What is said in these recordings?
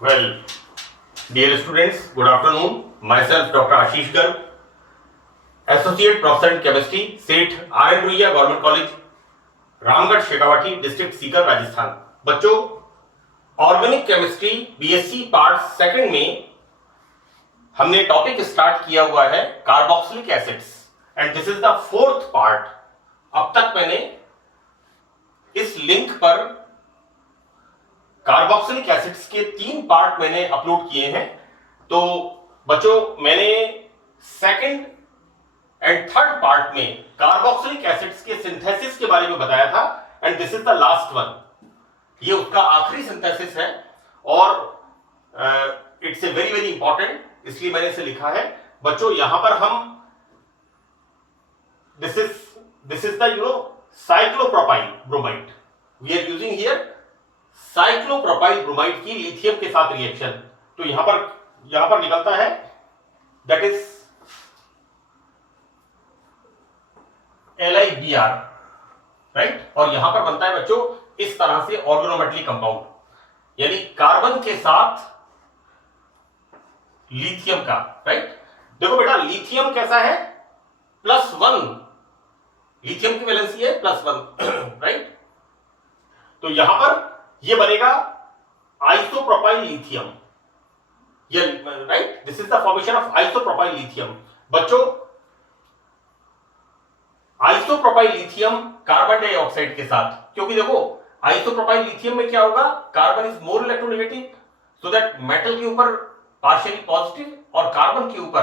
Well, dear students, good afternoon. Myself, Dr. Ashish Garg, Associate Professor in Chemistry, SET R. N. Ruia Government College, Ramgarh Shekhawati, district Sikar, Rajasthan. बच्चों, organic chemistry BSc part second में हमने topic start किया हुआ है carboxylic acids and this is the fourth part. अब तक मैंने इस लिंक पर कार्बोक्सिलिक एसिड्स के 3 पार्ट मैंने अपलोड किए हैं। तो बच्चों, मैंने सेकंड एंड थर्ड पार्ट में कार्बोक्सिलिक एसिड्स के सिंथेसिस के बारे में बताया था and this is the last one. ये उसका आखिरी सिंथेसिस है और it's a very very important, इसलिए मैंने इसे लिखा है। बच्चों, यहां पर हम this is the cyclopropyl bromide, we are using here cyclopropyl bromide की लिथियम के साथ रिएक्शन। तो यहां पर निकलता है दैट इज LiBr, राइट। और यहां पर बनता है बच्चों इस तरह से ऑर्गेनोमेटली कंपाउंड, यानी कार्बन के साथ लिथियम का, राइट। देखो बेटा, लिथियम कैसा है? +1, लिथियम की वैलेंसी है +1 राइट। तो यहां पर यह बनेगा isopropyl lithium, right. This is the formation of isopropyl lithium. बच्चों, आइसोप्रोपाइल लिथियम कार्बन डाइऑक्साइड के साथ, क्योंकि देखो आइसोप्रोपाइल लिथियम में क्या होगा, carbon is more electronegative, so that metal के ऊपर पार्शियली पॉजिटिव और कार्बन के ऊपर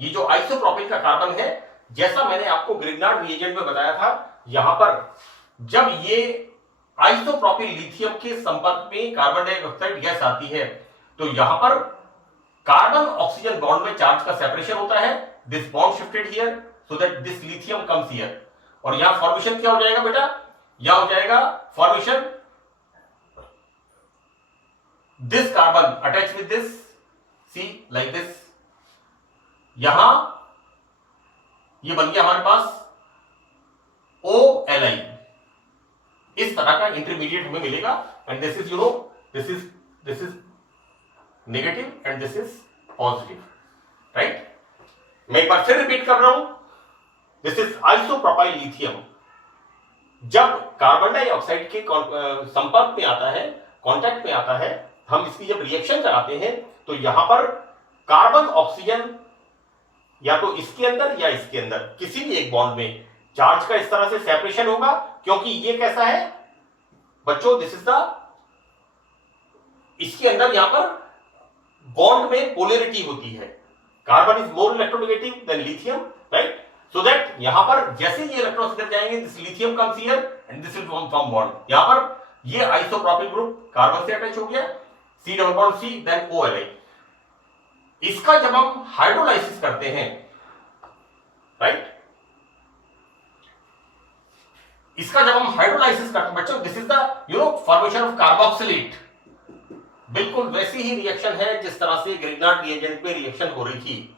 ये जो आइसोप्रोपाइल का कार्बन है, जैसा मैंने आपको ग्रिग्नार्ड रिएजेंट में बताया था, यहां पर जब ये आइसोप्रोपाइल लिथियम के संपर्क में कार्बन डाइऑक्साइड गैस आती है तो यहां पर कार्बन ऑक्सीजन बॉन्ड में चार्ज का सेपरेशन होता है। This bond shifted here so that this lithium comes here, और यहां फॉर्मेशन क्या हो जाएगा बेटा? यहां हो जाएगा formation this carbon attach with this, see like this. यहां ये बन गया हमारे पास OLi, इस तरह का इंटरमीडिएट हमें मिलेगा and this is this is negative and this is positive, right. मैं एक बार फिर रिपीट कर रहा हूं, दिस इज आइसोप्रोपाइल लिथियम। जब कार्बन डाइऑक्साइड के संपर्क में आता है, कांटेक्ट में आता है, हम इसकी जब रिएक्शन कराते हैं तो यहां पर कार्बन ऑक्सीजन या तो इसके अंदर या इसके अंदर किसी भी एक बॉन्ड में चार्ज का इस तरह से सेपरेशन होगा, क्योंकि ये कैसा है बच्चों, दिस इज द, इसके अंदर यहां पर बॉन्ड में पोलैरिटी होती है, carbon is more electronegative than lithium, right. So that यहां पर जैसे ये इलेक्ट्रॉन्स इधर जाएंगे, this lithium comes here and this will form bond. यहां पर ये आइसोप्रोपिल ग्रुप कार्बन से अटैच हो गया, C double bond C then OLi। इसका जब हम हाइड्रोलाइसिस करते हैं, राइट, इसका जब हम हाइड्रोलाइसिस करते हैं बच्चों, this is the formation of carboxylate. बिल्कुल वैसी ही रिएक्शन है जिस तरह से ग्रिग्नार्ड रिएजेंट पे रिएक्शन हो रही थी।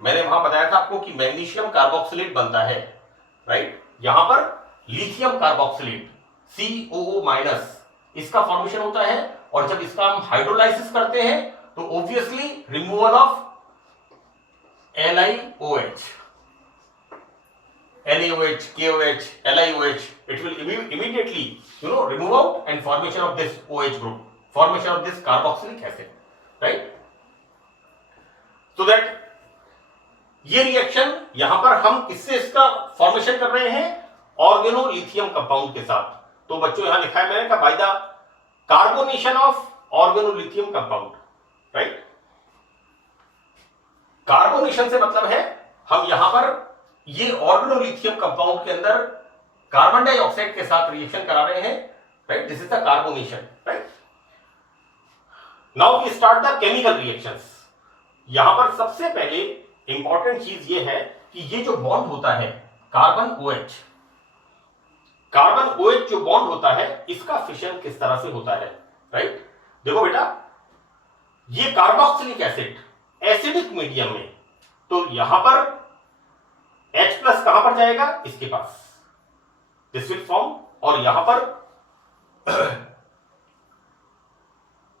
मैंने वहां बताया था आपको कि मैग्नीशियम कार्बोक्सिलेट बनता है, राइट। यहां पर लिथियम कार्बोक्सिलेट COO-, इसका फॉर्मेशन होता है और जब इसका हम हाइड्रोलाइसिस करते हैं तो obviously removal of LiOH, NaOH, KOH, LiOH, it will immediately remove out and formation of this OH group, formation of this carboxylic acid, right. So that ये रिएक्शन यहां पर हम किससे इसका फॉर्मेशन कर रहे हैं, ऑर्गेनोलिथियम कंपाउंड के साथ। तो बच्चों यहां लिखा है मैंने का by the carbonation of organolithium compound, right. Carbonation से मतलब है हम यहां पर ये ऑर्गेनोलिथियम कंपाउंड के अंदर कार्बन डाइऑक्साइड के साथ रिएक्शन करा रहे हैं, right. This is the carbonation, right. Now we start the chemical reactions. यहां पर सबसे पहले इंपॉर्टेंट चीज ये है कि ये जो बॉन्ड होता है कार्बन OH जो बॉन्ड होता है, इसका फिशन किस तरह से होता है, राइट। देखो बेटा, ये कार्बोक्सिलिक एसिड एसिडिक मीडियम में, तो यहां पर H+ कहां पर जाएगा, इसके पास, दिस विल फॉर्म, और यहां पर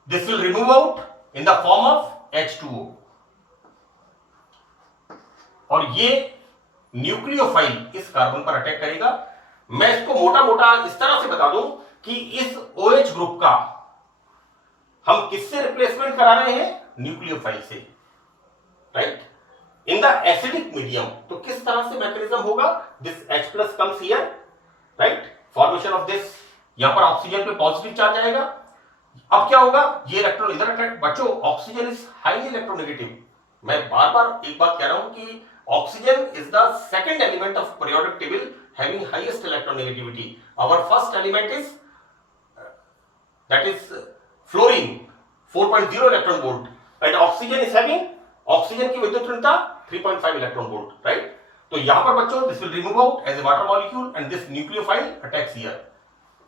this will remove out in the form of H2O, और ये न्यूक्लियोफाइल इस कार्बन पर अटैक करेगा। मैं इसको मोटा मोटा इस तरह से बता दूं कि इस OH ग्रुप का हम किससे रिप्लेसमेंट करा रहे हैं? न्यूक्लियोफाइल से, right. In the acidic medium तो किस तरह से मैकेनिज्म होगा? This H+ comes here, right, formation of this, यहां पर ऑक्सीजन पे पॉजिटिव चार्ज आएगा। अब क्या होगा? ये इलेक्ट्रॉन इधर अट्रैक्ट, बच्चों ऑक्सीजन इज हाईली इलेक्ट्रोनेगेटिव। मैं बार बार एक बात कह रहा हूं कि oxygen is the second element of periodic table having highest electronegativity. Our first element is that is fluorine 4.0 electron volt and oxygen is having, oxygen की विद्युत ऋणता 3.5 इलेक्ट्रॉन वोल्ट, राइट। तो यहां पर बच्चों this will remove out as a water molecule and this nucleophile attacks here.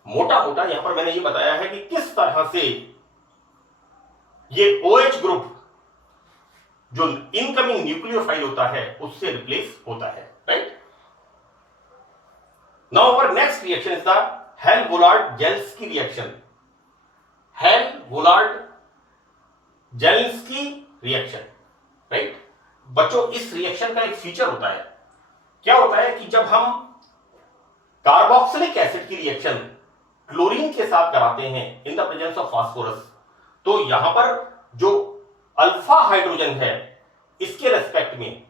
मोटा मोटा यहां पर मैंने ये बताया है कि किस तरह से ये OH ग्रुप जो इनकमिंग न्यूक्लियोफाइल होता है उससे रिप्लेस होता है, right. Now our next reaction is the Hell Volhard Zelinsky reaction. Hell Volhard Zelinsky reaction, right. बच्चों इस रिएक्शन का एक फीचर होता है, क्या होता है कि जब हम कार्बोक्सिलिक एसिड की रिएक्शन क्लोरीन के साथ कराते हैं in the presence of phosphorus, तो यहां पर जो अल्फा हाइड्रोजन है इसके रेस्पेक्ट में,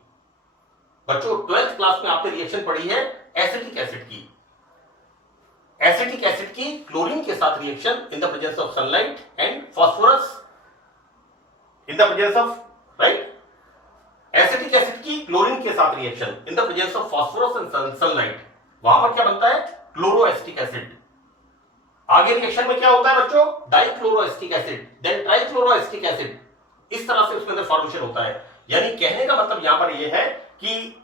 बच्चों 12th क्लास में आपने रिएक्शन पढ़ी है एसिटिक एसिड की। एसिटिक एसिड की क्लोरीन के साथ reaction in the presence of sunlight and phosphorus in the presence of, right, acetic acid की क्लोरीन के साथ reaction in the presence of phosphorus and sunlight, वहां पर क्या बनता है? Chloroacetic acid. आगे रिएक्शन में क्या होता है बच्चों? डाइक्लोरोएसिटिक एसिड, देन ट्राइक्लोरोएसिटिक एसिड, इस तरह से उसके अंदर फॉर्मेशन होता है। यानी कहने का मतलब यहां पर यह है कि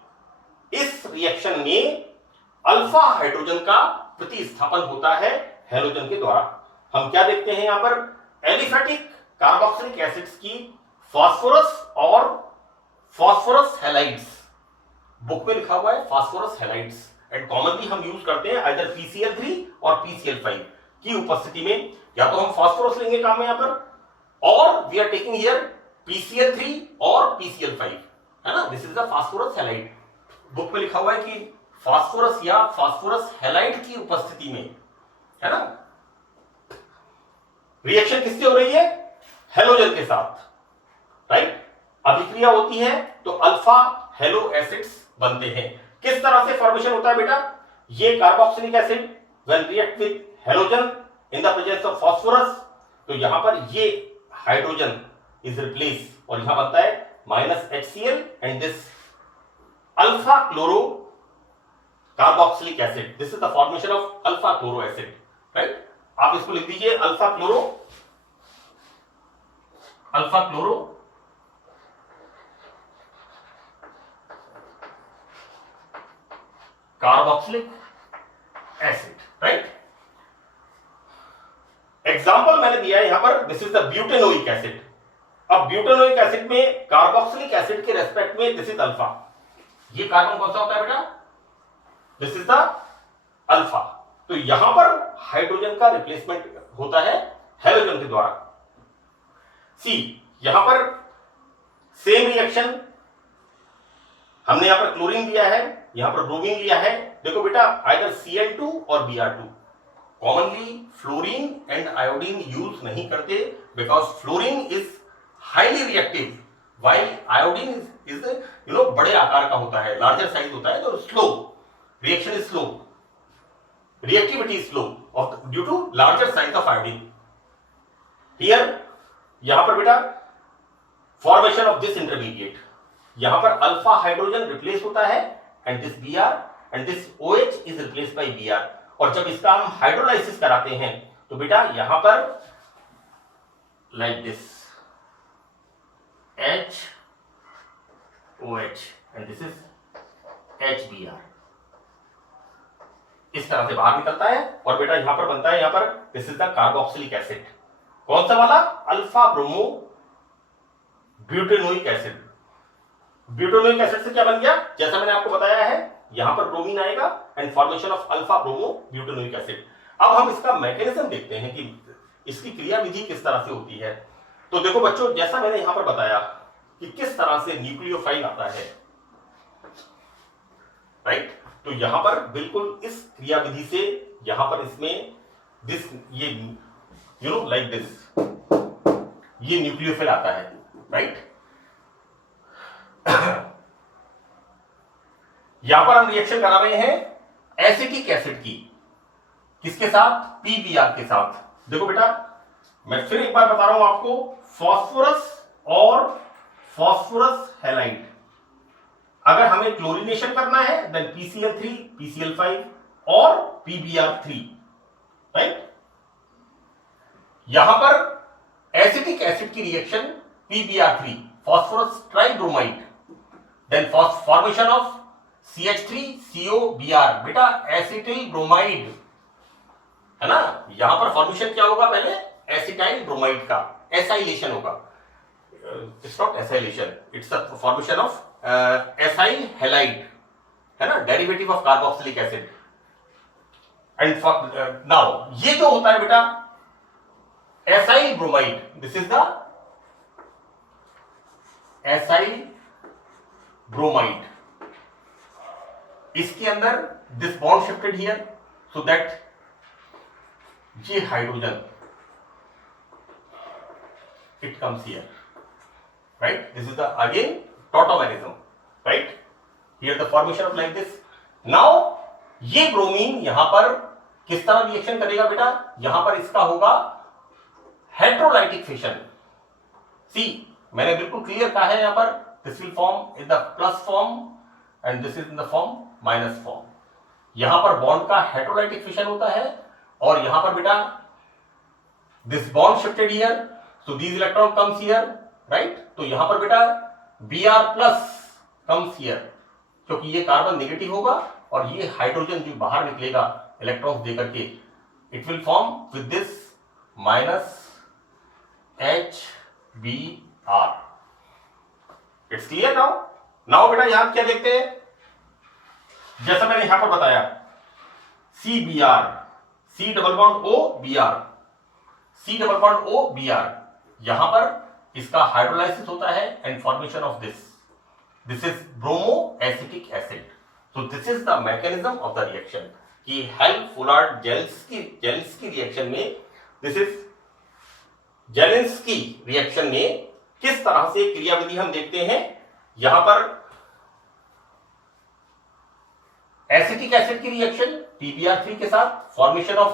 इस रिएक्शन में अल्फा हाइड्रोजन का प्रतिस्थापन होता है हैलोजन के द्वारा। हम क्या देखते हैं यहां पर? एलिफेटिक कार्बोक्सिलिक एसिड्स की फास्फोरस और फास्फोरस हैलाइड्स, बुक में लिखा हुआ है फास्फोरस हैलाइड्स, एंड कॉमनली हम यूज करते हैं आइदर PCl3 और PCl5 की उपस्थिति में। या तो हम फास्फोरस लेंगे काम में यहां पर, और we are taking here PCl3 और PCl5, है ना। This is the phosphorus halide. Book में लिखा हुआ है कि फास्फोरस या फास्फोरस हैलाइड की उपस्थिति में, है ना। रिएक्शन किससे हो रही है? हैलोजन के साथ, राइट। अभिक्रिया होती है तो अल्फा हेलो एसिड्स बनते हैं। किस तरह से फॉर्मेशन होता है बेटा? ये carboxylic acid when react with halogen in the presence of phosphorus, तो यहां पर ये हाइड्रोजन इज रिप्लेस और यहां बनता है -HCl and this alpha chloro carboxylic acid. This is the formation of alpha chloro acid, right. आप इसको लिख दीजिए alpha chloro carboxylic acid, right. Example मैंने दिया है यहां पर, this is the butanoic acid. अब ब्यूटेनोइक एसिड में कार्बोक्सिलिक एसिड के रेस्पेक्ट में दिस इज अल्फा। ये कार्बन कौन सा होता है बेटा? This is the alpha. तो यहां पर हाइड्रोजन का रिप्लेसमेंट होता है हैलोजन के द्वारा। सी यहां पर सेम रिएक्शन, हमने यहां पर क्लोरीन लिया है, यहां पर ब्रोमीन लिया है। देखो बेटा आइदर Cl2 और Br2। Commonly fluorine and iodine use नहीं करते because fluorine is highly reactive while iodine is बड़े आकार का होता है, लार्जर साइज होता है, तो slow reaction is slow, reactivity is slow due to larger size of iodine. Here यहां पर बेटा फॉर्मेशन ऑफ दिस इंटरमीडिएट, यहां पर अल्फा हाइड्रोजन रिप्लेस होता है and this Br and this OH is replace by Br। और जब इसका हम हाइड्रोलाइसिस कराते हैं तो बेटा यहां पर like this HOH and this is HBr, इस तरह से बाहर निकलता है और बेटा यहां पर बनता है, यहां पर this is the carboxylic acid. कौन सा वाला? Alpha bromo butanoic acid. Butanoic acid से क्या बन गया? जैसा मैंने आपको बताया है, यहां पर ब्रोमीन आएगा and formation of alpha bromo butanoic acid. अब हम इसका मैकेनिज्म देखते हैं कि इसकी क्रियाविधि किस तरह से होती है। तो देखो बच्चों, जैसा मैंने यहां पर बताया कि किस तरह से न्यूक्लियोफाइल आता है, राइट। तो यहां पर बिल्कुल इस क्रियाविधि से यहां पर इसमें दिस ये यू नो लाइक दिस ये न्यूक्लियोफिल आता है, राइट। यहां पर हम रिएक्शन करा रहे हैं एसिटिक एसिड की, किसके साथ, पीबीआर के साथ। देखो बेटा, मैं फिर एक बार बता रहा हूं आपको, फास्फोरस और फास्फोरस हैलाइड, अगर हमें क्लोरीनेशन करना है देन PCl3 PCl5 और PbR3, राइट। यहां पर एसिटिक एसिड की reaction PbR3 phosphorus tribromide, then formation of CH3COBr, बेटा एसिटिल ब्रोमाइड है ना। यहां पर फॉर्मेशन क्या होगा, पहले एसिटाइल ब्रोमाइड का एसाइलेशन होगा, it's not acylation, it's the formation of acyl halide, है ना, derivative of carboxylic acid. And now ये जो होता है बेटा acyl bromide, this is the acyl bromide, इसके अंदर this bond shifted here so that ये hydrogen it comes here, right, this is the again tautomerism, right, here the formation of like this. now ये bromine यहां पर किस तरह reaction करेगा बेटा, यहां पर इसका होगा हेट्रोलाइटिक फिशन। सी मैंने बिल्कुल क्लियर कहा है यहां पर, this will form in the plus form and this is in the form minus form. यहां पर बॉन्ड का हेट्रोलाइटिक फिशन होता है और यहां पर बेटा this bond shifted here, so these electron comes here, right. तो यहां पर बेटा Br प्लस कम्स हियर, क्योंकि ये कार्बन नेगेटिव होगा और ये हाइड्रोजन जो बाहर निकलेगा इलेक्ट्रॉन्स देकर के, it will form with this minus HBr। It's clear now. Now बेटा यहां क्या देखते हैं, जैसा मैंने यहां पर बताया CBr, C double bond O Br, C double bond O Br, यहां पर इसका हाइड्रोलाइसिस होता है and formation of this is bromo acetic acid. So this is the mechanism of the reaction कि हेल फुलार्ड जेल्स की रिएक्शन में, this is जेलेंस की reaction में किस तरह से क्रियाविधि हम देखते हैं। यहां पर एसिटिक एसिड की रिएक्शन PbR3 के साथ फॉर्मेशन ऑफ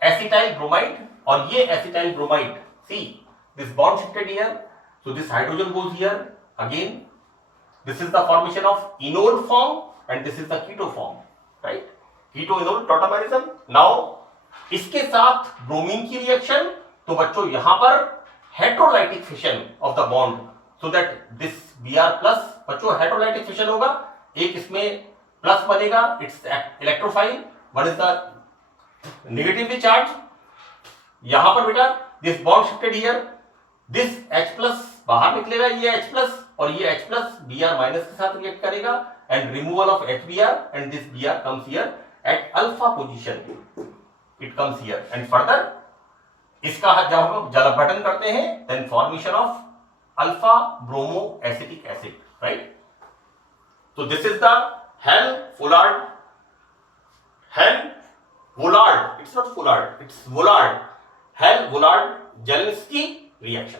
एसिटाइल ब्रोमाइड, और ये acetyl bromide, see this bond shifted here, so this hydrogen goes here, again this is the formation of enol form and this is the keto form, right, keto enol tautomerism। now इसके साथ bromine की reaction, तो बच्चों यहां पर heterolytic fission of the bond, so that this Br plus, बच्चों heterolytic fission होगा, एक इसमें प्लस बनेगा, it's electrophile, one is the negatively charge. यहां पर बेटा this bond shifted here, this H plus बाहर निकलेगा, ये H प्लस और ये H प्लस Br माइनस के साथ रिएक्ट करेगा and removal of HBr and this Br comes here at alpha position, it comes here and further इसका जब हम जल अपघटन करते हैं then formation of alpha bromo acetic acid, right. तो this is the Hell Volhard, it's not Fullard, it's Volhard, Hell Volhard Zelinsky reaction,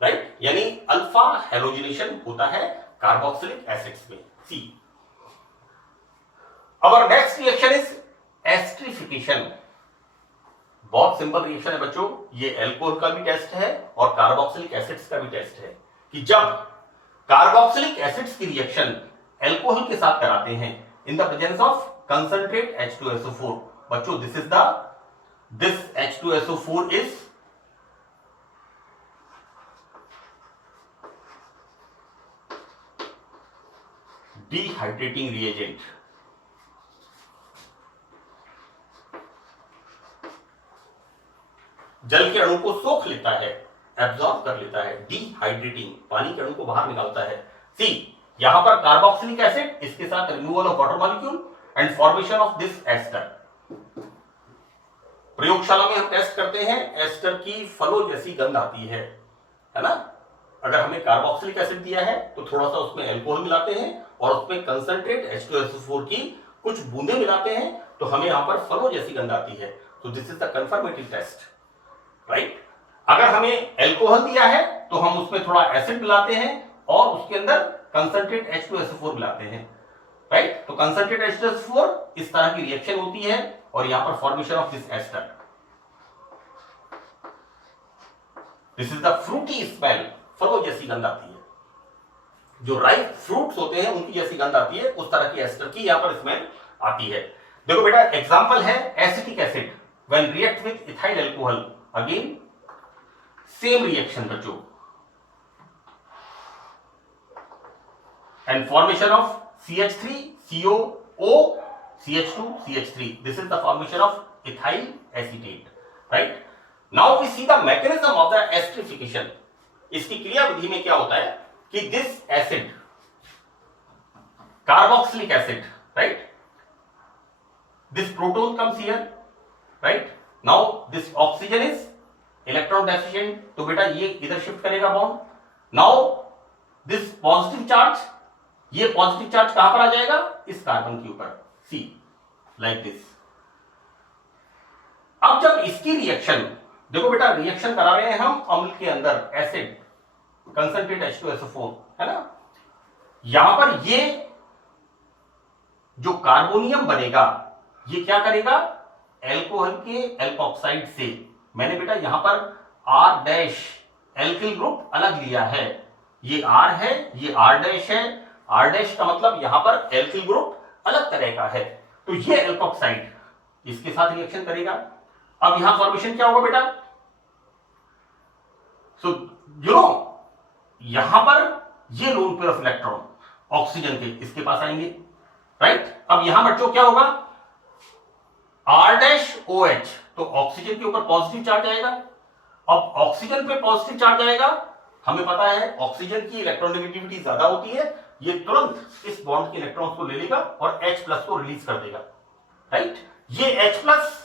right, यानी alpha halogenation होता है कार्बोक्सिलिक एसिड्स में। See our next reaction is esterification. बहुत सिंपल reaction है बच्चों, ये एल्कोहल का भी टेस्ट है और कार्बोक्सिलिक एसिड्स का भी टेस्ट है कि जब कार्बोक्सिलिक एसिड्स की रिएक्शन एल्कोहल के साथ कराते हैं in the presence of concentrate H2SO4, बच्चों this H2SO4 is dehydrating reagent. जल के अणु को सोख लेता है, एब्जॉर्ब कर लेता है, डिहाइड्रेटिंग, पानी के अणु को बाहर निकालता है। सी यहां पर कार्बोक्सिलिक एसिड, इसके साथ removal of water molecule and formation of this ester. प्रयोगशाला में हम टेस्ट करते हैं, एस्टर की फलों जैसी गंध आती है ना। अगर हमें कार्बोक्सिलिक एसिड दिया है तो थोड़ा सा उसमें अल्कोहल मिलाते हैं और उसमें कंसंट्रेट H2SO4 की कुछ बूंदे मिलाते हैं, तो हमें यहां पर फलों जैसी गंध आती है। तो this is the confirmative test, right. अगर हमें अल्कोहल दिया है तो हम उसमें थोड़ा एसिड मिलाते हैं और उसके अंदर कंसंट्रेट H2SO4 मिलाते हैं, राइट। तो कंसंट्रेट H2SO4 इस तरह की रिएक्शन होती है और यहां पर formation of this ester. This is the fruity smell, फलों जैसी गंध आती है। जो राइप फ्रूट्स होते हैं उनकी जैसी गंध आती है, उस तरह की एस्टर की यहां पर स्मेल आती है। देखो बेटा, एग्जांपल है acetic acid when react with ethyl alcohol, again same reaction बच्चों, and formation of CH3 COO CH2 CH3, this is the formation of ethyl acetate, right? Now we see the mechanism of the esterification. इसकी क्रिया विधि में क्या होता है कि this acid, carboxylic acid, right, this proton comes here, right. Now this oxygen is electron deficient, तो बेटा ये इधर शिफ्ट करेगा bond. Now this positive charge, ये पॉजिटिव चार्ज कहां पर आ जाएगा, इस कार्बन के ऊपर, सी, लाइक दिस। अब जब इसकी रिएक्शन, देखो बेटा रिएक्शन करा रहे हैं हम अम्ल के अंदर, एसिड कंसंट्रेट H2SO4, है ना। यहां पर ये जो कार्बोनियम बनेगा ये क्या करेगा, एल्कोहल के एल्कोक्साइड से, मैंने बेटा यहां पर R डैश एल्किल ग्रुप अलग लिया है, ये R है, ये R डैश है। R डैश का मतलब यहां पर एल्किल ग्रुप अलग तरह का है, तो ये एल्कोक्साइड इसके साथ रिएक्शन करेगा। अब यहां फॉर्मेशन क्या होगा बेटा, सो यू नो यहां पर ये loan pair of electron oxygen के इसके पास आएंगे, राइट। अब यहां बच्चों क्या होगा, R डैश OH, तो ऑक्सीजन के ऊपर पॉजिटिव चार्ज आएगा। अब ऑक्सीजन पे पॉजिटिव चार्ज आएगा, हमें पता है ऑक्सीजन की इलेक्ट्रोनेगेटिविटी ज्यादा होती है, ये तुरंत इस बॉन्ड के इलेक्ट्रॉन्स को ले लेगा और H प्लस को रिलीज कर देगा, राइट। ये H प्लस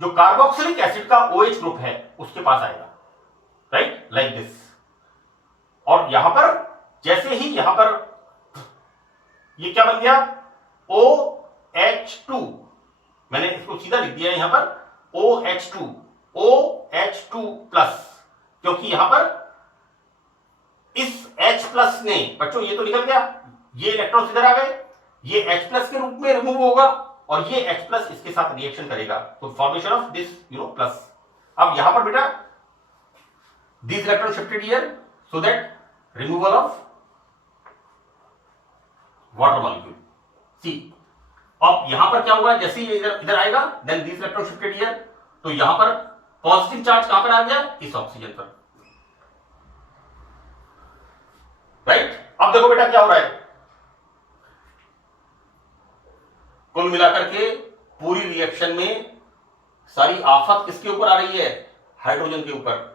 जो कार्बोक्सिलिक एसिड का OH ग्रुप है उसके पास आएगा, राइट, लाइक दिस। और यहां पर जैसे ही यहां पर ये क्या बन गया, OH2, मैंने इसको सीधा लिख दिया यहां पर OH2 प्लस, क्योंकि यहां पर इस H प्लस ने, बच्चों ये तो निकल गया, ये इलेक्ट्रॉन इधर आ गए, ये H प्लस के रूप में रिमूव होगा और ये H प्लस इसके साथ रिएक्शन करेगा, तो फॉर्मेशन ऑफ दिस प्लस। अब यहां पर बेटा this electron shifted here so that removal of water molecule, see. अब यहां पर क्या होगा, जैसे ये इधर आएगा, then this electron shifted here, तो यहां पर पॉजिटिव चार्ज कहां पर आ गया, इस ऑक्सीजन पर, राइट। अब देखो बेटा क्या हो रहा है, कुल मिलाकर के पूरी रिएक्शन में सारी आफत किसके ऊपर आ रही है, हाइड्रोजन के ऊपर,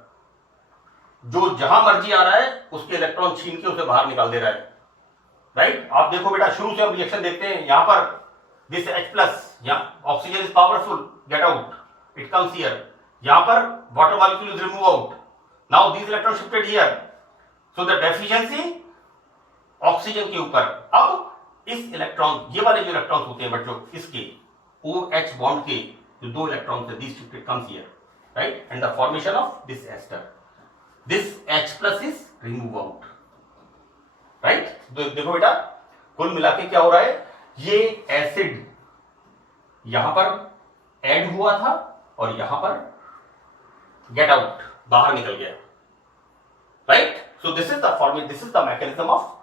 जो जहां मर्जी आ रहा है उसके इलेक्ट्रॉन छीन के उसे बाहर निकाल दे रहा है, राइट। आप देखो बेटा शुरू से हम रिएक्शन देखते हैं, यहां पर दिस H प्लस, यहां oxygen is powerful, get out, it comes here, यहां पर water molecule is remove out, now this electron shifted here, so the deficiency oxygen के ऊपर। अब इस इलेक्ट्रॉन, ये वाले जो इलेक्ट्रॉन होते हैं बच्चों, इसके OH बॉन्ड के जो दो इलेक्ट्रॉन थे, this shifted comes here, right, and the formation of this ester, this H plus is remove out, right. देखो बेटा कुल मिलाके क्या हो रहा है, ये एसिड यहां पर ऐड हुआ था और यहां पर गेट आउट, बाहर निकल गया, right. So this is the format, this is the mechanism of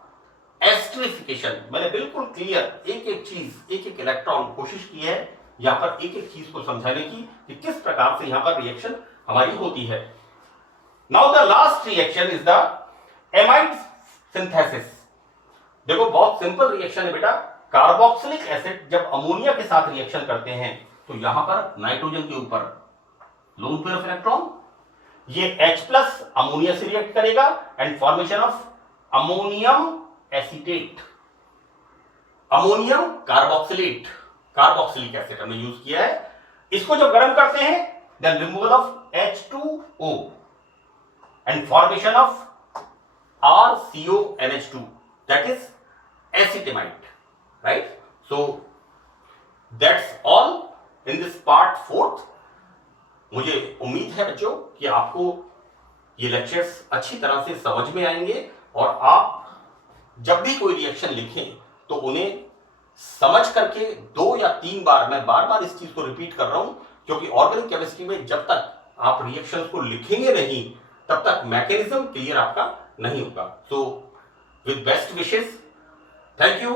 esterification. मैंने बिल्कुल क्लियर एक एक चीज, एक एक इलेक्ट्रॉन कोशिश की है यहां पर एक एक चीज को समझाने की कि किस प्रकार से यहां पर रिएक्शन हमारी होती है। Now the last reaction is the amide synthesis. देखो बहुत सिंपल रिएक्शन है बेटा, कार्बोक्सिलिक एसिड जब अमोनिया के साथ रिएक्शन करते हैं तो यहां पर नाइट्रोजन के ऊपर लोन पेयर ऑफ इलेक्ट्रॉन, ये H प्लस अमोनिया से रिएक्ट करेगा and formation of ammonium acetate, ammonium carboxylate, carboxylic acid हमने यूज किया है, इसको जब गर्म करते हैं, then removal of H2O and formation of RCONH2, that is acetamide, right? So that's all in this part 4th। मुझे उम्मीद है बच्चों कि आपको ये लेक्चर्स अच्छी तरह से समझ में आएंगे और आप जब भी कोई रिएक्शन लिखें तो उन्हें समझ करके 2 या 3 बार, मैं बार बार इस चीज को रिपीट कर रहा हूं क्योंकि ऑर्गेनिक केमिस्ट्री में जब तक आप रिएक्शंस को लिखेंगे नहीं तब तक मैकेनिज्म क्लियर आपका नहीं होगा। So with best wishes, thank you.